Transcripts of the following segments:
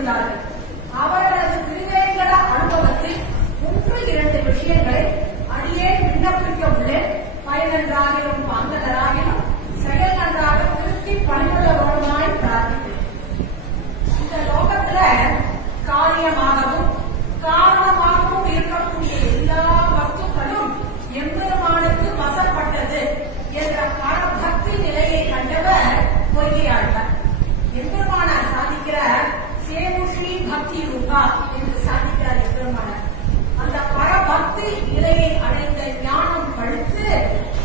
கொண்டிருந்தார்கள். அவரது திருவேங்கட அனுபவத்தில் 1-2 விஷயங்களை அடியே விண்ணப்பிக்க உள்ளேன். பயனன்றாகிலும் பாங்கனராகிலும் செயல் நன்றாக திருத்தி பணிவுள்ள வருமாய் பிரார்த்தித்தேன். இந்த லோகத்துல காரியமாகவும் காரணமாகவும் இருக்கக்கூடிய எல்லா வஸ்துக்களும் எம்பெருமானுக்கு வசப்பட்டது என்ற பரபக்தி நிலையை கண்டவர் பொய்கையாழ்வார். எம்பெருமான சாதிக்கிற சேமுஷி பக்தி ரூபா என்று சாதிக்கிறார் எம்பெருமான. அந்த பரபக்தி நிலையை அடைந்த ஞானம் பழுத்து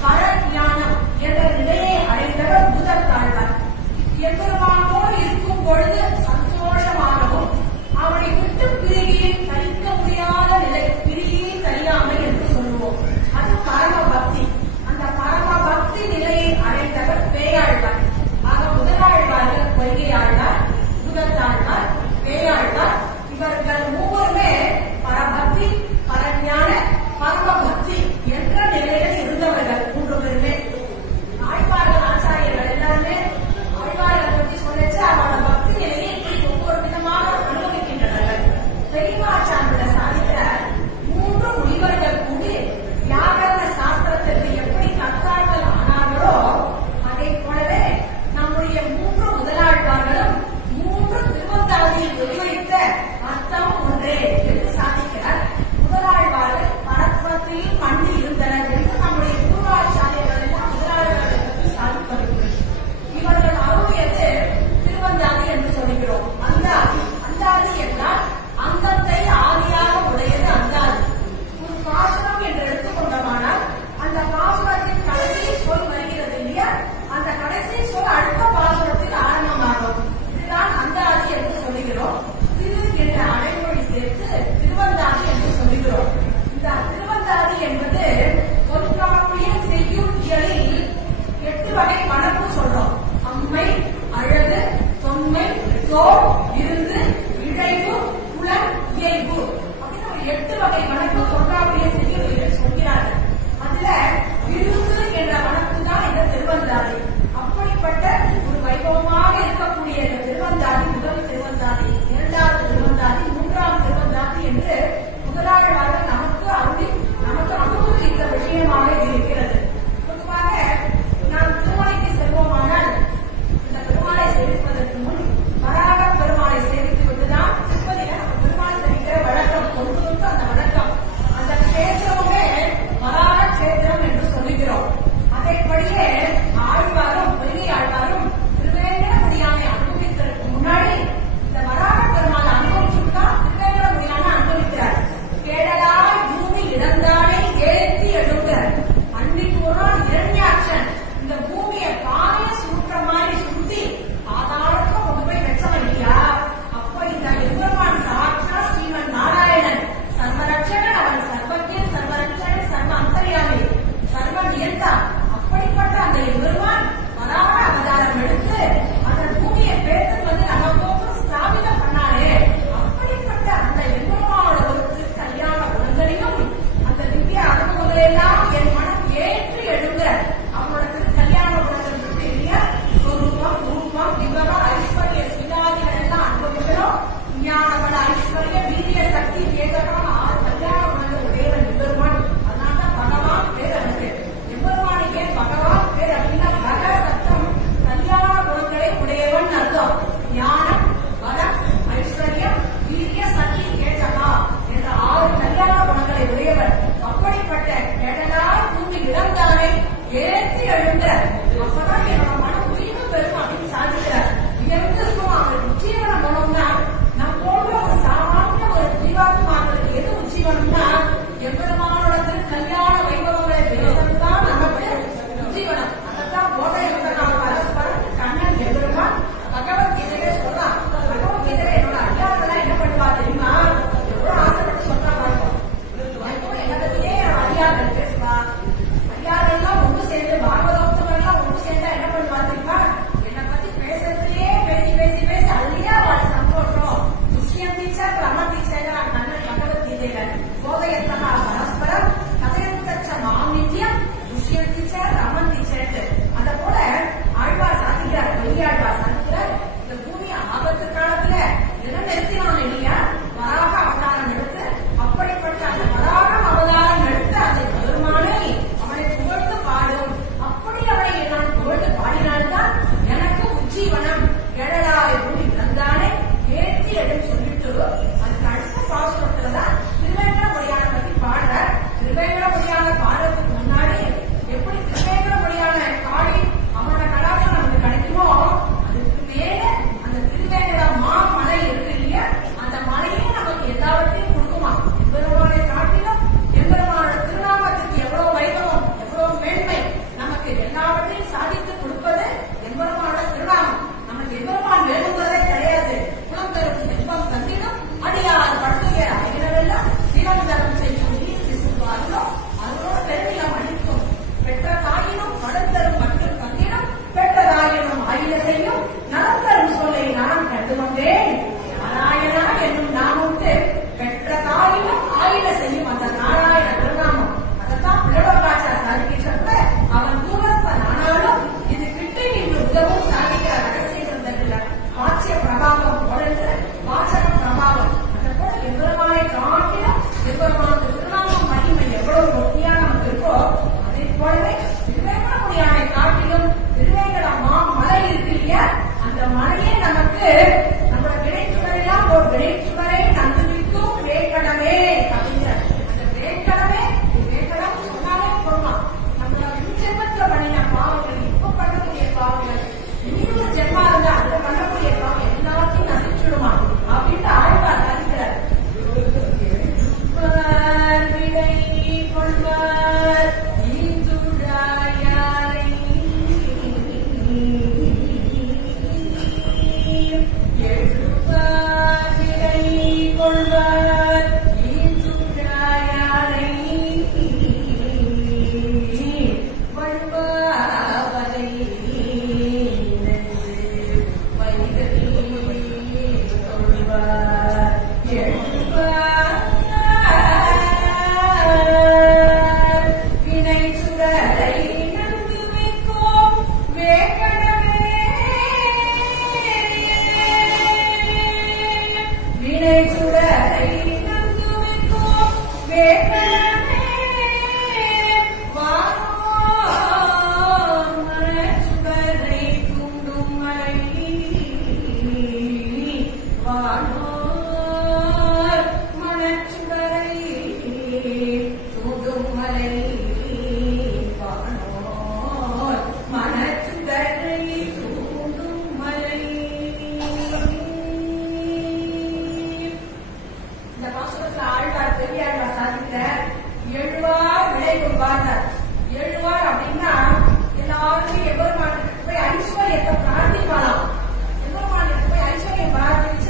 பர ஞானம் என்ற இதெல்லாம் நிறுத்தினான் இல்லையா? வராக அவதாரம் எடுத்து, அப்படிப்பட்ட அந்த வராகம் அவதாரம் எடுத்து அந்த பெருமானை அவனை புகழ்ந்து பாடும். அப்படி அவனை நான் புகழ்ந்து பாடினால்தான் எனக்கு உஜ்ஜீவனம் எழலாய் ஊழி வந்தானே ஏற்றி எடும் சொல்லிட்டு அதுக்கு அடுத்த பாசுரத்துலதான் திருவேங்கடமுடியான பத்தி பாடுற. திருவேங்கடமுடியான பாடுறதுக்கு முன்னாடி எப்படி திருவேங்கடமுடியான காளி அவனோட கடாட்சம் நமக்கு கிடைக்குமோ, அதுக்கு மேல அந்த திருவேங்கட மாமலை இருக்கு இல்லையா, அந்த மலையே நமக்கு எல்லாவற்றையும் கொடுக்குமா. எம்பெருமானை காட்டிலும் எம்பெருமானோட திருநாமத்துக்கு எவ்வளவு வைபவம், எவ்வளவு மேன்மை, நமக்கு எல்லாவற்றையும் சாதித்து கொடுப்பது எம்பெருமானோட திருநாமம். நமக்கு எம்பெருமான் வேணுங்கிறதே கிடையாது. குளம்பெரும் செல்வம் தந்திடும் அடியார் பட்டுய அகிலவெல்லாம் நிரந்தரம் செய்யும் நீர் விசுவாரோ அதோட பெருமிலம் அளிக்கும். பெற்ற தாயினும் கடந்தரும் மக்கள் தந்திடும் பெற்றதாயினும் ஆயில செய்யும் நலந்தரும் சொல்லை நான் கண்டு வந்தேன். நாராயணா என்னும் நாமத்து பெற்ற தாயினும் ஆயில செய்யும் அந்த நாராயண திருநாமம். அதைத்தான் பிளவகாச்சா சாதிக்கின்ற அவன் தூரஸ்த நானாலும் இது கிட்டே நின்று உதவும் சாதிக்கிற ரகசியம் இருந்ததில்ல. வாட்சிய பிரபாவம் தொடர்ந்து வாசக பிரபாவம் அந்த போல எம்பெருமானை காட்டிலும் எம்பெருமான திருநாமம் மகிமை எவ்வளவு ஒத்தியா நமக்கு இருக்கோ, அதை போலவே திருவேங்கடமுடியானை காட்டிலும் திருவேங்கட மாமலை இருக்கு இல்லையா, அந்த மலையே நமக்கு நம்மளோட வினைச்சுடரெல்லாம் ஒரு வினைச்சுடரை நந்துவிக்கும் வேங்கடமே அப்படிங்கிற அந்த வேங்கடமே. வேங்கடம் சொன்னாலே போதுமா, நம்மளோட ஜென்மத்துல பண்ணின பாவங்கள், இப்ப பண்ணக்கூடிய பாவங்கள், இன்னொரு ஜென்மா இருந்தா அதுல பண்ணக்கூடிய பாவம் எல்லாத்தையும் நசிச்சுடுமா அப்படின்னு ஆழ்வார் சாதிக்கிறார். கொள்வார் ஈந்துடாயாரை எழுவார் விடை கொள்வார் ஈந்துடாயாரை வழுவாவதை வைகரி கொள்வார் எழுவார் வினை சுடரை நன்கு வைக்கும் வேங்கடமே. வினை சுடரை நன்கு வைக்கும் வேங்கடமே. வானோர் மனச்சுடரை தூண்டும் மலை. வானோர் மனச்சுடரை தூண்டும் மலை. வானோர் மனச்சுடரை தூண்டும் மலை. இந்த பாசுரத்துல ஆழ்வார் பெரியாழ்வார் சாதித்த எழுவார் விடை கொள்வார். எழுவார் அப்படின்னா எல்லாருமே எம்பெருமானுக்கு போய் ஐஸ்வர்யத்தை பிரார்த்திக்கலாம். எம்பெருமானுக்கு போய் ஐஸ்வர்யம் பிரார்த்திச்ச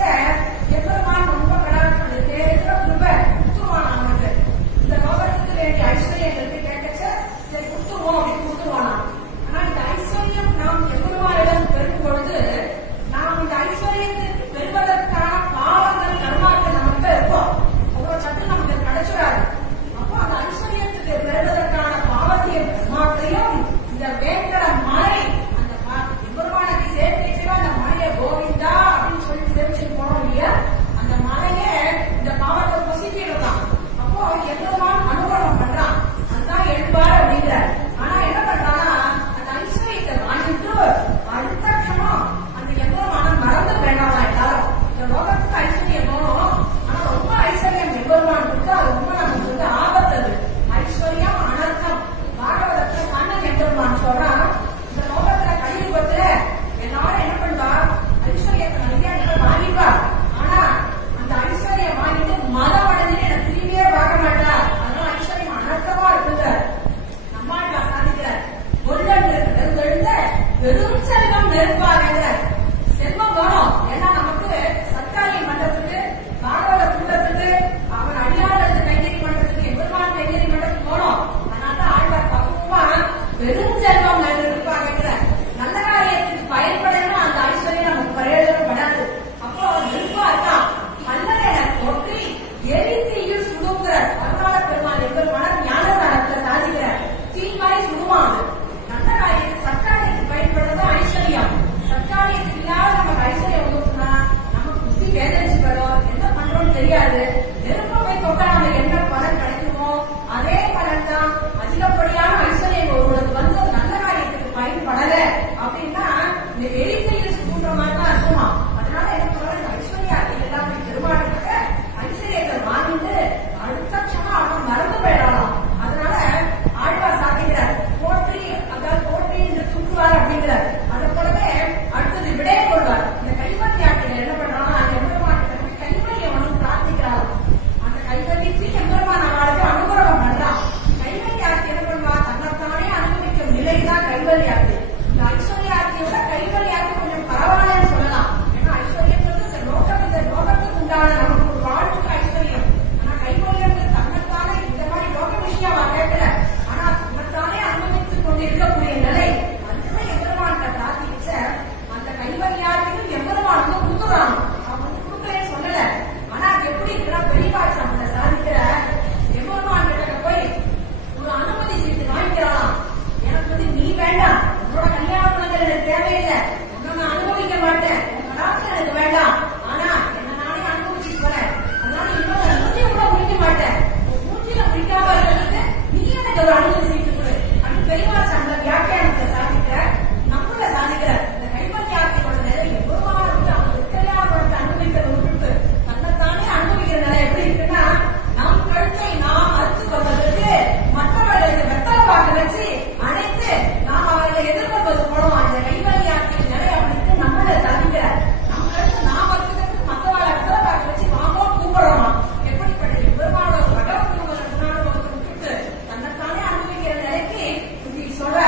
தெரியாது. நெருப்பை போய் தொட்டா நம்ம என்ன பலன் கிடைக்குமோ அதே பலன் தான். அதிகப்படியான ஐஸ்வர்யம் ஒருவருக்கு வந்து நல்ல காரியத்துக்கு பயன்படல அப்படின்னா இந்த எரிக்கையில் சுற்றுற மாதிரி தான் இருக்குமா. அதனால என்ன சொல்றாங்க, ஐஸ்வர்யாத்தி எல்லாமே பெருமாளுக்கு ஐஸ்வர்யத்தை வாங்கிட்டு அடுத்த க்ஷணம் அவன் மறந்து போயிடலாம். அதனால ஆழ்வார் சாதிக்கிறார், போற்றி அதாவது போற்றி என்று தூக்குவார் அப்படிங்கிறார். அதை போலவே அடுத்தது விடைய கொள்வார். இந்த கைவல்யாத்திகள் என்ன பண்றாங்கன்னா அந்த எம்பெருமான் கைவல்யம் வந்து பிரார்த்திக்கிறார். அந்த கைவல்யத்தையும் எம்பெருமான் அவளுக்கு அனுகிரகம் பண்றான். கைவல்யாத்தி என்ன பண்ணுவா, தன்னைத்தானே அனுபவிக்கும் நிலைதான் கைவல்யாத்தி. இந்த ஐஸ்வர்யாத்தியோட கைவல்யாத்தி கொஞ்சம் பரவாயில்லன்னு சொல்லலாம். ஏன்னா ஐஸ்வர்யம் வந்து இந்த லோகத்துக்கு உண்டான நமக்கு ஒரு வாழ்வுக்கு ஐஸ்வர்யம். ஆனா கைவல்யம் தன்னைத்தானே இந்த மாதிரி லோக விஷயம் அவ கேட்கல, ஆனா தன்னைத்தானே அனுபவித்துக் கொண்டு இருக்கக்கூடிய நிலை. அதுவே எம்பெருமான் பிரார்த்திச்ச அந்த கைவல்யாத்தையும் எம்பெருமான் வந்து கொடுத்துறான். அவன் கொடுக்கலன்னு சொல்லல. ஆனா அது எப்படி இருக்கிறா, பெரியவாள் சாப்பிட சாதிக்கிற எம்பெருமான் கிட்ட போய் ஒரு அனுமதி சீட்டு வாங்கிக்கிறான். எனக்கு வந்து நீ வேண்டாம், உன்னோட கல்யாண குணங்கள் எனக்கு தேவையில்லை, உன்னை நான் அனுபவிக்க மாட்டேன், உன் கடாட்சம் எனக்கு வேண்டாம், ஆனா என்ன நானே அனுபவிச்சுட்டு போறேன். அதனால இன்னொரு மூஞ்சிய கூட முடிக்க மாட்டேன், மூஞ்சியில முடிக்காம இருக்கிறதுக்கு நீ எனக்கு ஒரு அனுமதி சீட்டு கொடு அப்படின்னு பெரியவாள் சாப்பிட வியாக்கியானத்தை சாதிக்கிற நம்மள சாதிக்கிற இந்த கைவல்யாத்தியோட நிலை எவ்வளவு வந்து அவங்க கல்யாண குணத்தை அனுபவிக்கிறது விட்டு தன்னைத்தானே அனுபவிக்கிற நிலை எப்படி இருக்குன்னா, நம் கழுத்தை நாம் அறுத்து கொள்வதற்கு மற்றவர்களுக்கு வெத்தலை பாக்க வச்சு அனைத்து நாம் அவர்களை எதிர்கொள்வது போனோம். அந்த கைவல்யாத்தின் நிலை அப்படின்னு நம்மள சாதிக்கிறார். நம் கழுத்தை நாம் அறுத்துக்கிறதுக்கு மற்றவர்களை வெத்தலை பாக்க வச்சு வாங்கோ கூப்பிடுறோமா. எப்படிப்பட்ட பெருமாளோட பகவத் விட்டுட்டு தன்னைத்தானே அனுபவிக்கிற நிலைக்கு இப்படி சொல்ற.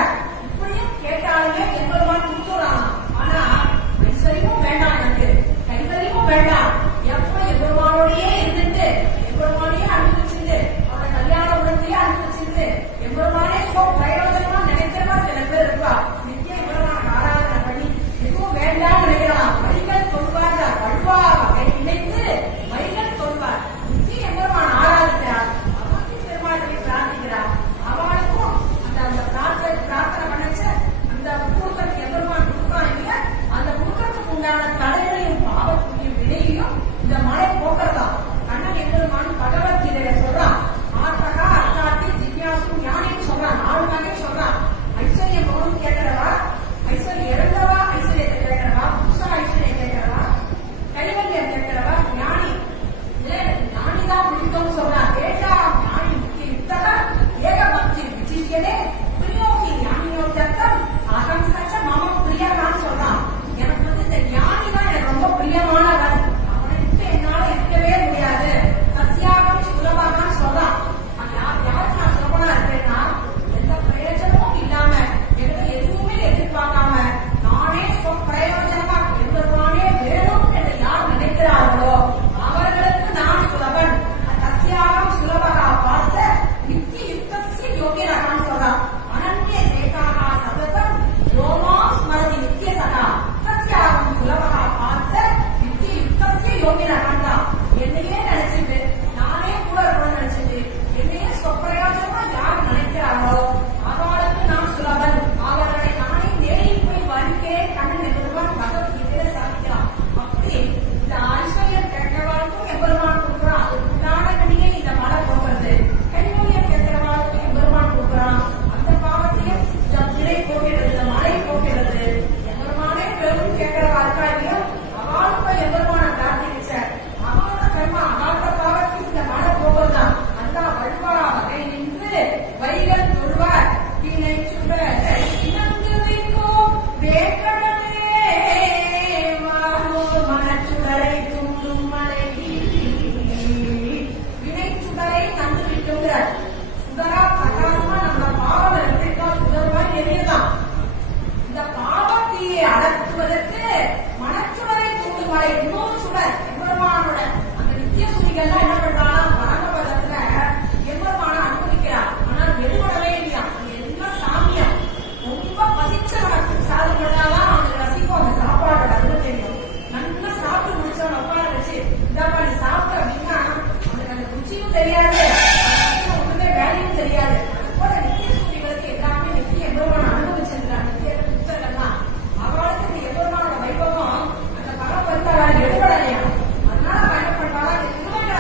இப்படியும் கேட்டாலுமே எம்பெருமான் கொடுத்துறான். ஆனா ஐஸ்வர்யமும் வேண்டாம், எனக்கு கைவல்யமும் வேண்டாம். எப்ப எம்பெருமானோடையே இருந்துட்டு எம்பெருமானையே அனுபவிச்சுட்டு அவரோட கல்யாண உடனே அனுபவிச்சுட்டு எம்பெருமானே பிரயோஜனமா நினைக்கிறவா சில பேர் இருப்பா. நித்திய எம்பெருமான ஆராதனை பண்ணி எதுவும் வேண்டாம் நினைக்கிறான். வழிகள் சொல்வார் வழுவா வகை நினைத்து வழிகள் சொல்வார். நித்திய எம்பெருமான ஆராதிக்கிறார், அவருக்கு பெருமாளை பிரார்த்திக்கிறார். அவளுக்கும் அந்த பிரார்த்தனை பண்ணச்ச அந்த கூட்டத்துக்கு எம்பெருமான் கொடுக்குறான் இல்லையா, அந்த கூட்டத்துக்கு உண்டான தலைகளையும் பாவத்தையும் வினையையும் இந்த மழை போக்குறதா. கண்ணன் எம்பெருமான் பகவத்கீதையில சொல்றான், ஆத்தகா அத்தாத்தி ஜிக்யாசு ஞானின்னு சொல்றான். 4 வகை சொல்றான். ஐஸ்வர்யம் போகணும்னு கேட்கிறவா, ஐஸ்வர்யம் இறந்தவா, ஐஸ்வர்யத்தை கேட்கிறவா, புதுசா ஐஸ்வர்யம் கேட்கிறவா, கைவல்யம் கேட்கிறவா, ஞானி. ஞானிதான் பிடிக்கும்னு சொல்றான். கேட்டா ஞானி முக்கிய யுத்தக ஏக பக்தி விஜிக்கனே பிரியோகி ஞானியோ தத்தம் அகம் சச்ச மம பிரியகான்னு சொல்றான். எனக்கு வந்து இந்த ஞானி தான் எனக்கு ரொம்ப பிரியமானவன், அவனை விட்டு என்னால இருக்கவே முடியாது. சசியாகம் சுலபகான்னு சொல்றான். யாருக்கு நான் சுலபனா இருக்கேன்னா, எந்த பிரயோஜனமும் இல்லாம எங்களை எதுவுமே எதிர்பார்க்காம நானே பிரயோஜனமா எம்பெருமானே வேணும் என்று யார் நினைக்கிறார்களோ அவர்களுக்கு நான் சுலபன். சசியாகம் சுலபகா பார்த்த நித்திய யுக்தஸ்ய யோகியரகான்னு சொல்றான். அனன்ய சேகாகா சததம் யோமா ஸ்மரதி நித்திய சகா சசியாகம் சுலபகா பார்த்த நித்திய யுக்தஸ்ய யோகியரகான் தான். என்னையே நினைச்சிட்டு நானே கூட இருக்கணும்னு நினைச்சிட்டு என்னையே சொப்பிரயோஜனமா யார் நினைக்கிறார்களோ அவளுக்கு நான் சுலபன். அவர்களை நானே நேரில் போய் வருகிறேன். கண்ணன் எம்பெருமான் பகவத்கீதையில சாதிக்கிறான். அப்படி இந்த ஐஸ்வர்யம் கேட்கிறவாளுக்கும் எம்பெருமான் கொடுக்குறான். அதுக்கு உண்டானபடியே இந்த மழை போகிறது. கைவல்யம் கேட்கிறவாளுக்கும் எம்பெருமான் கொடுக்குறான். அந்த பாவத்தையும் இந்த விலை போகிறது, இந்த மழை போகிறது. எம்பெருமானே பெரும் கேட்கிறவா இருக்கா இல்லையோ அவளுக்கும் எம்பெருமான பிரார்த்திச்ச அவளோட கர்மா அவளோட பாவத்துக்கு இந்த மழை போகிறதுதான். அந்த வழுவா வகை நின்று வைகள் சொல்வார் பின்னை சுட இனங்கு வைக்கும் வேக்கடலே வானோர் மனச்சுடரை தூண்டும் மலை வினை சுடரை நன்று விட்டுங்கிறார். சுடரா பிரகாசமா நம்ம பாவம் எடுத்துட்டா சுடர்வா எரியதான். இந்த பாவத்தையை அடக்குவதற்கு மனச்சுடரை தூண்டும் மலை இன்னொரு சுடர் எம்பெருமானோட அந்த நித்திய சுடிகள்லாம் என்ன பண்றாங்க, பரமபதத்துல எம்பெருமான அனுமதிக்கிறார். ஆனால் எடுபடவே இல்லையா, எல்லாம் சாமியா. ரொம்ப பசிச்ச நமக்கு சாதம் பண்ணாதான் அவனுக்கு ரசிக்கும் அந்த சாப்பாடு அதுல தெரியும். நல்லா சாப்பிட்டு முடிச்சவன் உட்கார வச்சு இந்தாப்பா நீ சாப்பிட்டு அப்படின்னா அவனுக்கு அந்த ருச்சியும் தெரியாது, ஒண்ணுமே வேலையும் தெரியாது. அது போல நித்திய சுடிகளுக்கு எல்லாமே நித்திய எம்பெருமான அனுபவிச்சிருக்கிறார். நித்திய புத்தகம்லாம் அவளுக்கு இந்த எம்பெருமானோட வைபவம் அந்த பரப்பருத்தாளர் எடுபடலையா. அதனால பயணப்பட்டாலும் அந்த திருமண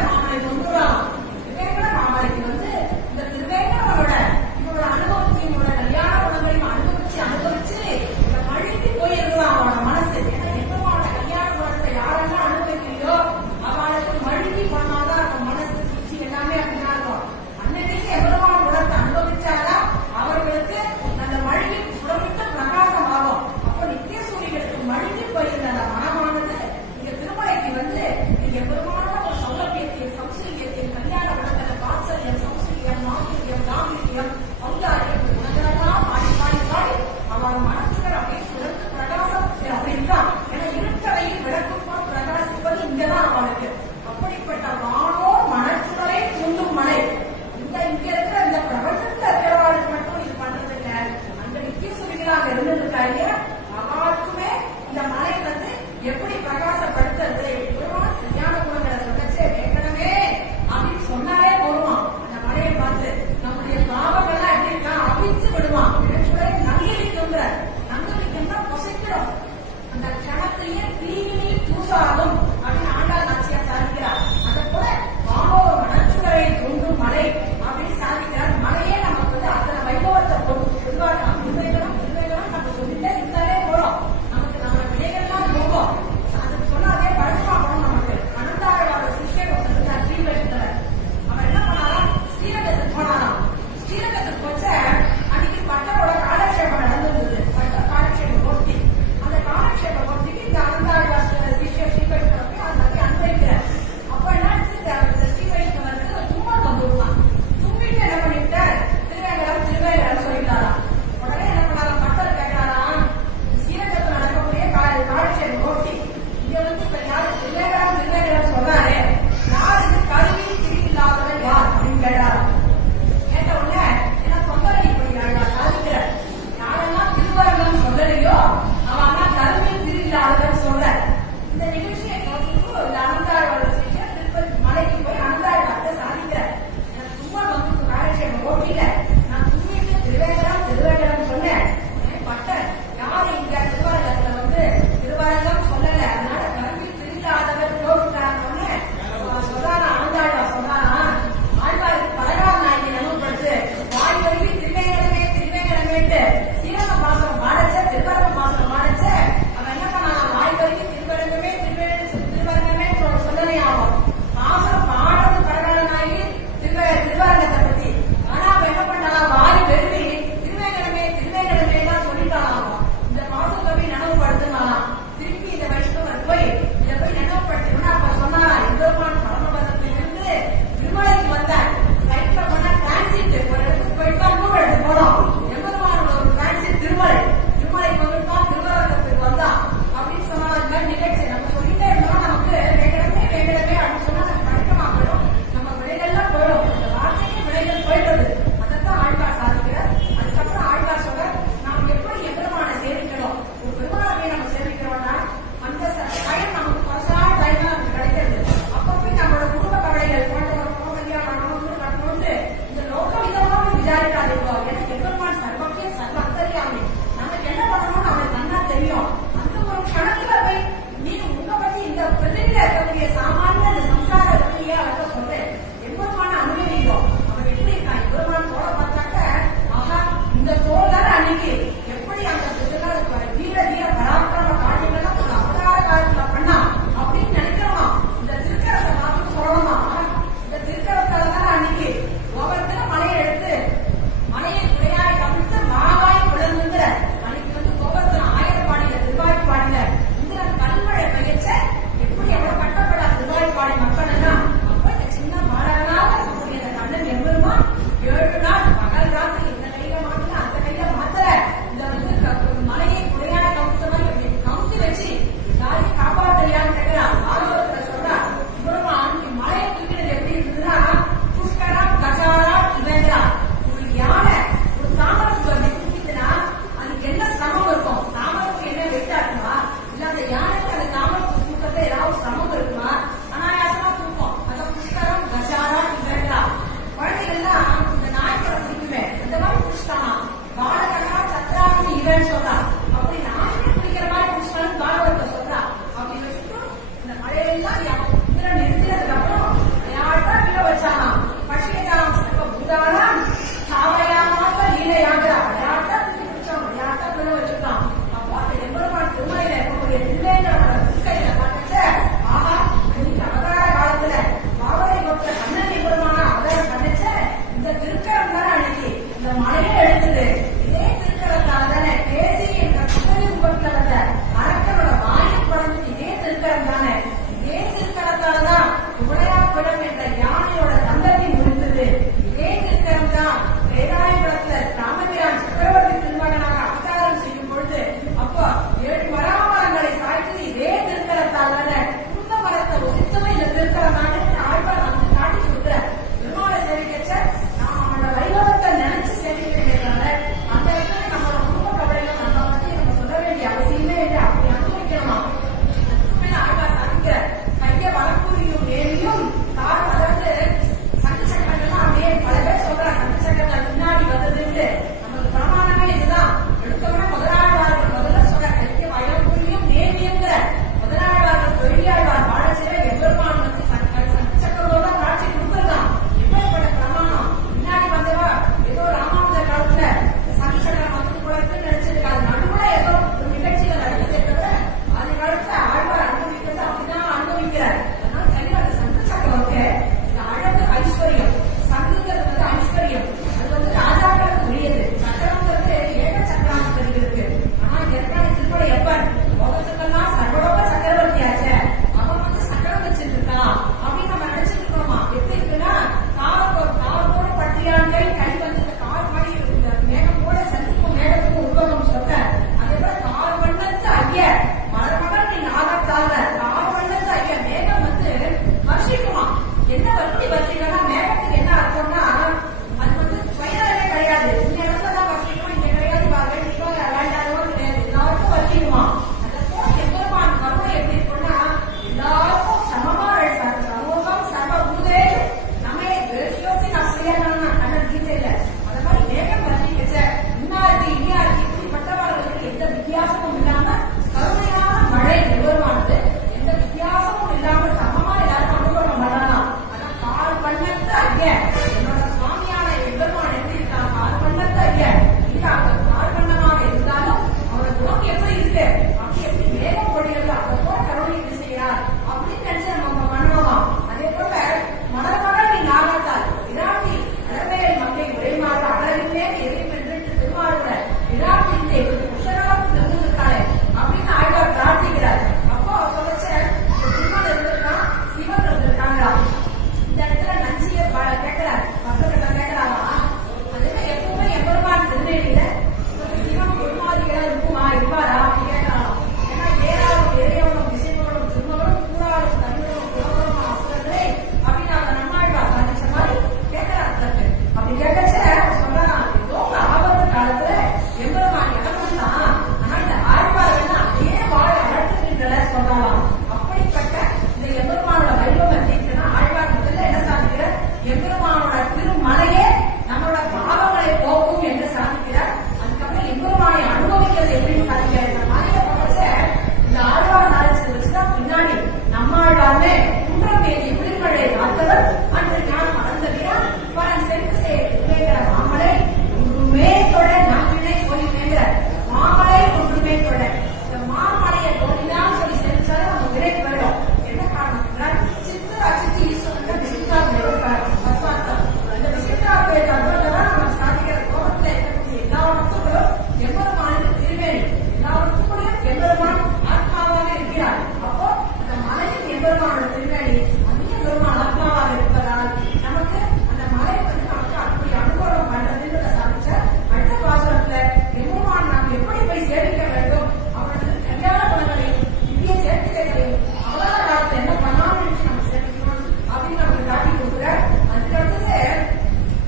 பின்னாடி அதிக பெருமாள் ஆத்மாவாக இருப்பதால் நமக்கு அந்த மலை நமக்கு அப்படி அனுபவம் பண்றதுன்றத சாதிச்ச அடுத்த பாசுரத்துல எம்பெருமான் நாம் எப்படி போய் சேவிக்க வேண்டும் அவனது கல்யாண பலங்களை இந்திய சேர்க்கைகளையும் அவதார காலத்துல என்ன பண்ணாமல் நம்ம சேவிக்கணும் அப்படின்னு நமக்கு காட்டி கொடுக்குற. அதுக்கு அடுத்தது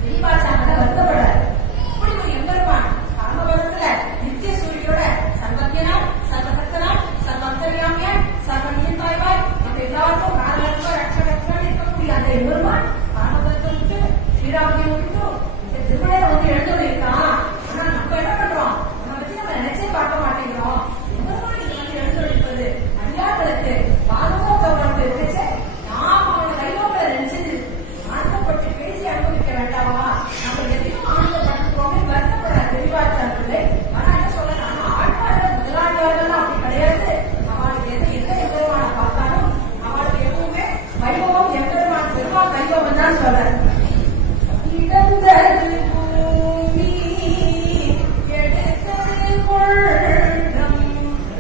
வெளிப்பாச்சாங்க வருத்தப்படாது. இப்படி ஒரு எம்பெருமான் பரமபதத்துல நித்திய சூரியோட சர்வத்தியனாய் சர்வசக்தனாய் சர்வந்தரியாமியாய் சர்வநியந்தாய்வாய் நம்ம எல்லாருக்கும் நாரகத்துவ ரட்சகத்துவம் இருக்கக்கூடிய அந்த எம்பெருமான் பரமபதத்தை விட்டு ஸ்ரீராமியை விட்டு இந்த திருவிழையில வந்து எழுந்துள்ளிருக்கான். ஆனா நம்ம என்ன பண்றோம், நம்ம பத்தி நம்ம நினைச்சே பார்க்க மாட்டேங்கிறோம். எம்பெருமான் இது வந்து எழுந்துள்ளிருப்பது அடியார்களுக்கு பாதுகாத்தவர்களுக்கு இருந்துச்சு. நாம் அவனை கையோட நினைச்சது ஆனந்தப்பட்டு பேசி அனுபவிக்க வேண்டாமா, நம்ம எதையும் ஆனந்தப்படுத்துவோமே வருத்தப்பட தெளிவாச்சார்களே. ஆனா என்ன சொல்லலாம், ஆழ்வார்கள் முதலாளியார்கள் அப்படி கிடையாது. அவளுக்கு எந்த எம்பெருமான பார்த்தாலும் அவளுக்கு எப்பவுமே வைபவம் எம்பெருமான் பெருமாள் வைபவம் தான் சொல்ற. இடந்தது பூமி எடுத்தது கொள்ளும்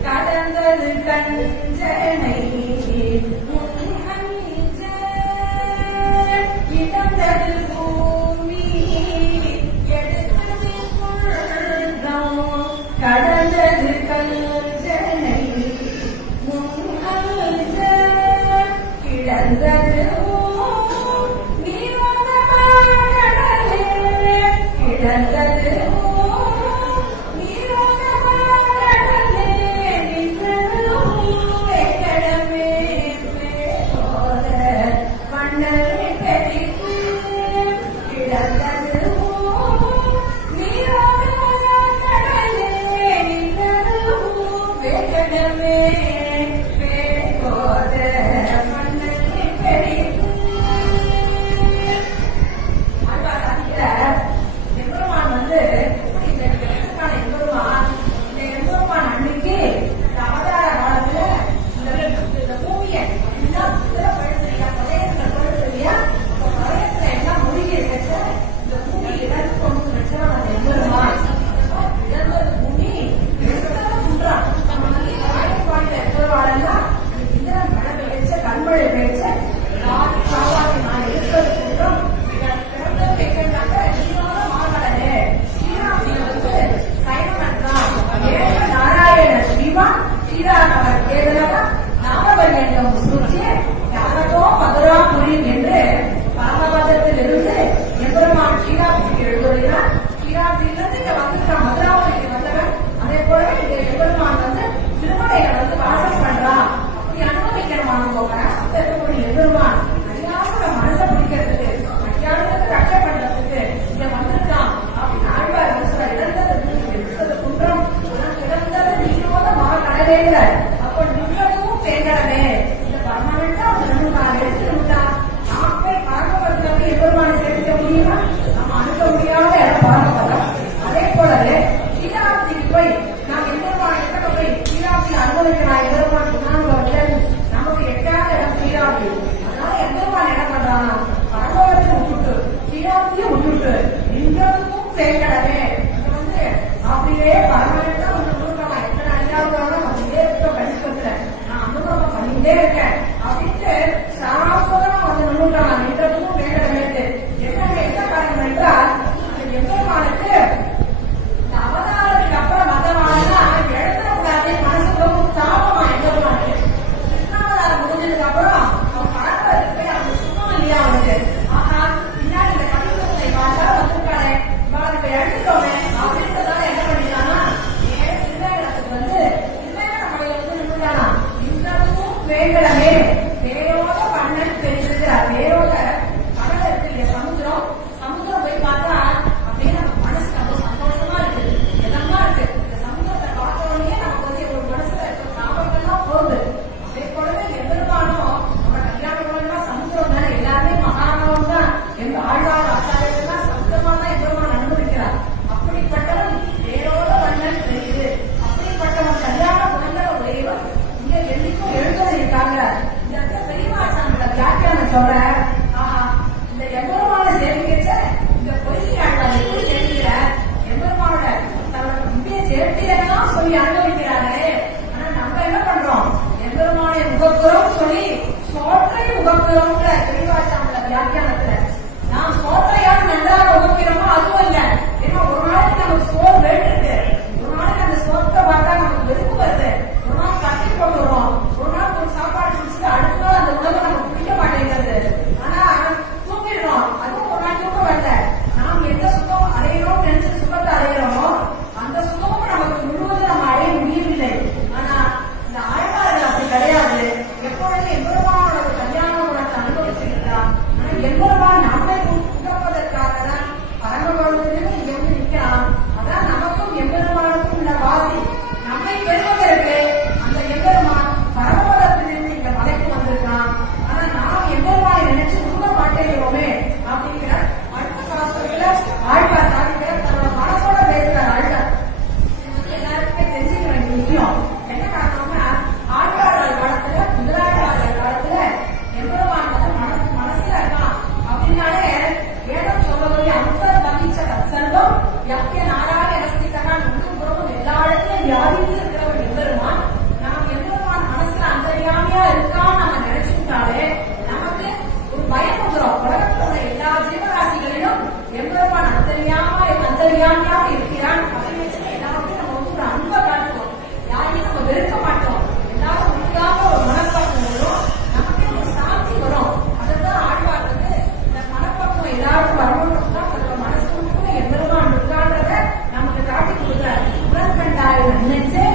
கடந்தது கஞ்சனை இடந்தது பூமி எடுத்தது கொள்ளும் கடந்தது கஞ்சனை முன்அல்க கிடந்தது கிடந்தது அப்ப நிம்மதியும் பேங்கடமே இந்த பர்மனண்டா எடுத்துட்டா நாம பரமபதத்தை எம்பெருமானை சேர்க்க முடியுமா, நம்ம அனுப்ப முடியாத இடம் பரமபதம். அதே போலவே ஸ்ரீராமத்திக்கு போய் நாம் எம்பெருமானை எட்ட போய் ஸ்ரீராமத்தில் அனுபவிக்கலாம். எம்பெருமான் குணானுபவத்தில் நமக்கு எட்டாத இடம் ஸ்ரீராமதி. அதனால எம்பெருமான் என்ன பண்றானா பரமபதத்தை விட்டுட்டு ஸ்ரீராமத்தையும் விட்டுட்டு நிம்மதியும் பேங்கடமே வந்து அப்படியே பரமனண்டா எத்தனை அஞ்சாவது அப்படியே கண்டிப்பத்துல நான் அனுபவம் பண்ணிட்டே இருக்கேன் அப்படின்ட்டு சாஸ்வதம் வந்து நின்றுட்டாங்க. நின்றதும் வேண்டது என்ன காரணம் என்றால் எம்பெருமானுக்கு இந்த அவதாரத்துக்கு அப்புறம் மதமானா எழுதக்கூடாது மனசு ரொம்ப தாபமா எம்பெருமானுக்கு. கிருஷ்ணாவதாரம் முடிஞ்சதுக்கு அப்புறம் அவன் பரம்பரைக்கு போய் அவனுக்கு சுத்தம் இல்லையா அவனுக்கு. ஆனா பின்னாடி இந்த கண்டிப்பத்தை பார்த்தா வந்துட்டானே இவனுக்கு எழுதிட்டோமே அப்படின்றதால என்ன பண்ணிட்டானா வந்து வேங்கடமே வேரோட பண்ணல் தெரிஞ்சிருக்கிறார். வேரோட கடல் இருக்கு சமுத்திரம். சமுத்திரம் போய் பார்த்தா அப்படியே நம்ம மனசு ரொம்ப சந்தோஷமா இருக்கு, எல்லாமா இருக்கு. இந்த சமுத்திரத்தை பார்த்தோடனே நமக்கு வந்து ஒரு மனசுல இருக்கிற ஞாபகம்லாம் போகுது. அதே போலவே எம்பெருமானும் நம்ம கல்யாணம் சமுத்திரம் தானே, எல்லாருமே மகாணம் தான். எங்க ஆழ்வார் ஆச்சாரியெல்லாம் சமுத்திரமா தான் எம்பெருமான் அனுபவிக்கிறார். அப்படிப்பட்டவன் வேரோட பண்ணல் தெரியுது. அப்படிப்பட்டவன் கல்யாண குழந்தை உடையவன் இங்க என்னைக்கும் எழுதிருக்காங்க. இந்த பெரியவாசான வியாக்கியானம் சொல்ற இந்த எம்பெருமான சேமிக்க இந்த பொய் ஆழ்வார் எப்படி சேர்க்கிற எம்பெருமானோட தன்னோட முக்கிய சேர்க்கையெல்லாம் சொல்லி அனுபவிக்கிறாங்க. ஆனா நம்ம என்ன பண்றோம், எம்பெருமானை முகப்புறம் சொல்லி சோற்றை உபக்கிறோம்ல தெளிவாச்சாமல வியாக்கியானத்துல நாம் சோற்றையாவது நன்றாக உபக்கிறோமோ அதுவும் இல்ல. ஏன்னா ஒரு நாளைக்கு நமக்கு சோறு வேண்டிருக்கு, ஒரு நாளைக்கு அந்த சோத்தை பார்த்தா நமக்கு வெறுப்பு வருது, ஒரு நாள் கட்டி போட்டுறோம், ஒரு நாள் ஒரு சாப்பாடு குடிச்சுட்டு அடுத்த நாள் அந்த உணவு நமக்கு பிடிக்க மாட்டேங்கிறது. ஆனா தூங்கிடுறோம், அதுவும் ஒரு நாள் தூக்கம் வரல. நாம் எந்த சுகம் அடையணும்னு நினைச்சு சுகத்தை அடையிறோமோ அந்த சுகமும் நமக்கு முழுவதும் நம்ம அடைய முடியவில்லை. ஆனா இந்த ஆழ்வார்கள் அப்படி கிடையாது. எப்பொழுதும் எம்பெருமானோட கல்யாண குணத்தை அனுபவிச்சிருக்கிறார். ஆனா எம்பெருமான் நம்மை உணர்வதற்காக தான் பரமபதத்திலிருந்து இங்க வந்து நிற்கிறான். அதான் நமக்கும் எம்பெருமானுக்கும் உள்ள வாசி. நம்மை பெறுவதற்கு அந்த எம்பெருமான் பரமபதத்திலிருந்து இங்க மலைக்கு வந்திருக்கான். ஆனா நாம் எம்பெருமானை நினைச்சு உருவ மாட்டேங்கிறோமே அப்படிங்கிற அடுத்த சாஸ்திரத்துல ஆழ்வார் சாதிக்கிறார். தன்னோட மனசோட பேசுறார் ஆழ்வார். எல்லாருக்குமே தெரிஞ்சுக்க வேண்டிய விஷயம் என்ன காரணம்னா, ஆழ்வார்கள் காலத்துல முதலாழ்வார்கள் காலத்துல எம்பெருமான் வந்து மனசுல இருக்கான் அப்படின்னாலே வேதம் சொல்றதுடைய அந்தர் தவிச்ச தற்சர்வம் யக்ய நாராயண ஸ்திதகான் புறமும் எல்லா இடத்துலயும் வியாதித்து இருக்கிற ஒரு எம்பெருமான். நாம் எம்பெருமான் மனசுல அந்தரியாமையா இருக்கான்னு நம்ம நினைச்சுட்டாலே நமக்கு ஒரு பயம் வந்துடும். உலகத்துல உள்ள எல்லா ஜீவராசிகளிலும் எம்பெருமான் அந்தரியாமையாக இருக்கிறான் அப்படின்னு வச்சுட்டு எல்லாருக்கும் நம்ம வந்து ஒரு அன்பை காட்டுவோம். யாரையும் நம்ம வெறுக்க மாட்டோம். எல்லாரும் உண்டாக ஒரு மனப்பக்குவம் வரும், நமக்கே ஒரு சாந்தி வரும். அதுதான் ஆழ்வார் வந்து இந்த மனப்பக்குவம் எல்லாருக்கும் வரணும் தான் அதோட மனசுக்குள்ள எம்பெருமான் இருக்கான்றத நமக்கு காட்டி கொடுக்கிறார். உடன்கண்டாய் நினைச்சு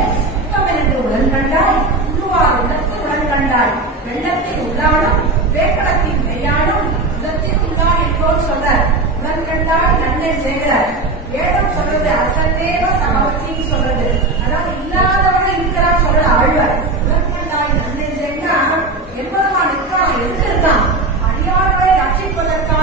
உத்தமன் என்று உடன்கண்டாய் உள்ளுவார் உடற்கு உடன்கண்டாய் வெள்ளத்தில் உள்ளாடும் வேக்கடத்தின் மெய்யாடும் உலகத்தில் உள்ளான் என்றோர் சொல்றார். உடன்கண்டாய் நன்மை செய்கிறார். வேதம் சொல்றது அசந்தேவ சமர்த்தின்னு சொல்றது, அதாவது இல்லாதவங்க இருக்கிறார் சொல்ற ஆழ்வார். உடன்கண்டாய் நன்மை செய்யா எம்பெருமான் இருக்கான், எதுக்கு இருக்கான்? அடியார்களை ரட்சிப்பதற்காக